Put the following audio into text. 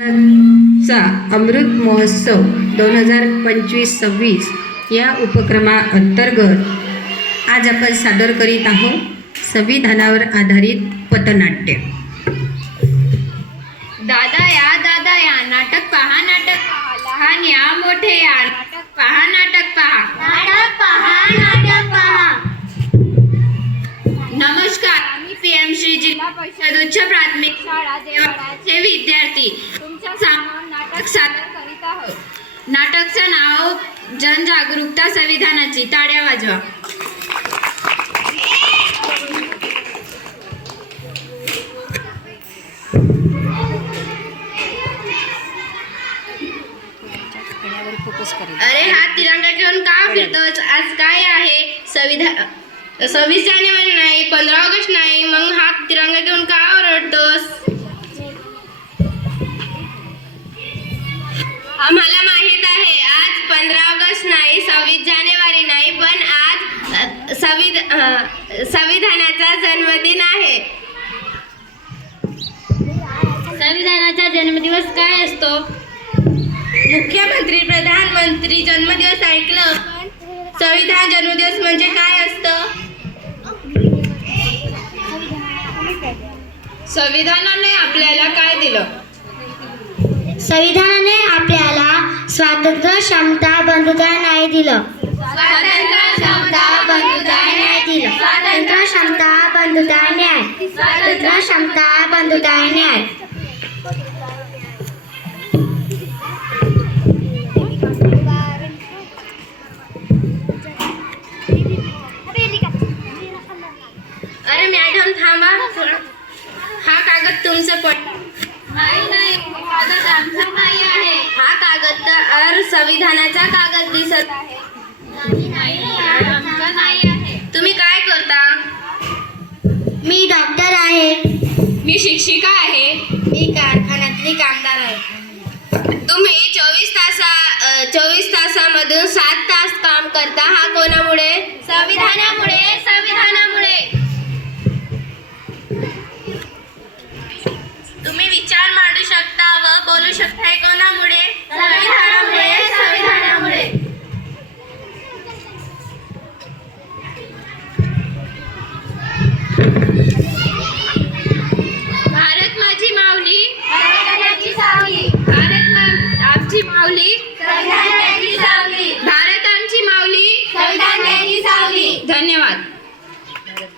चा अमृत महोत्सव 2025-26 या उपक्रमाअंतर्गत आज आपण सादर करीत आहोत संविधानावर आधारित पथनाट्य। दादा या नाटक पहा लहान या मोठे या नाटक पहा नमस्कार, आम्ही PM श्री जिल्हा परिषद उच्च प्राथमिक शाळा देवाडाचे विद्यार्थी तुमच्या समोर नाटक सादर करीत आहोत। नाटकचं नाव जनजागरूकता संविधानाची। टाळ्या वाजवा। अरे हा तिरंगा घेऊन का फिरतोस? आज काय आहे? 26 जानेवारी नाही, 15 ऑगस्ट नाही, मग हा तिरंगा घेऊन का ओरडतोस? आम्हाला माहित आहे आज 15 ऑगस्ट नाही, 26 जानेवारी नाही, पण आज संविधानाचा जन्मदिन आहे। संविधानाचा जन्मदिवस काय असतो? मुख्यमंत्री प्रधानमंत्री जन्मदिवस ऐकलं, पण संविधान जन्मदिवस म्हणजे काय असतं? संविधानाने आपल्याला काय दिलं? संविधानाने आपल्याला स्वातंत्र्य, समता, बंधुता, न्याय दिलं। स्वातंत्र्य, समता, बंधुता, न्याय दिलं। स्वातंत्र्य, समता, बंधुता, न्याय। स्वातंत्र्य, समता, बंधुता, न्याय। अरे मॅडम थांबा, हा कागद तुमचं नाही, कागद आमचा नाही आहे। हा कागद तर संविधानाचा कागद दिसत आहे। आमचा नाही आहे। तुम्ही काय करता? मी डॉक्टर आहे। मी शिक्षिका आहे। मी कारखान्यातली कामगार आहे। तुम्ही 24 तासामधून 7 तास काम करता, हा कोणामुळे? संविधानामुळे। तुम्ही विचार मांडू शकता व बोलू शकता, हे कोणामुळे?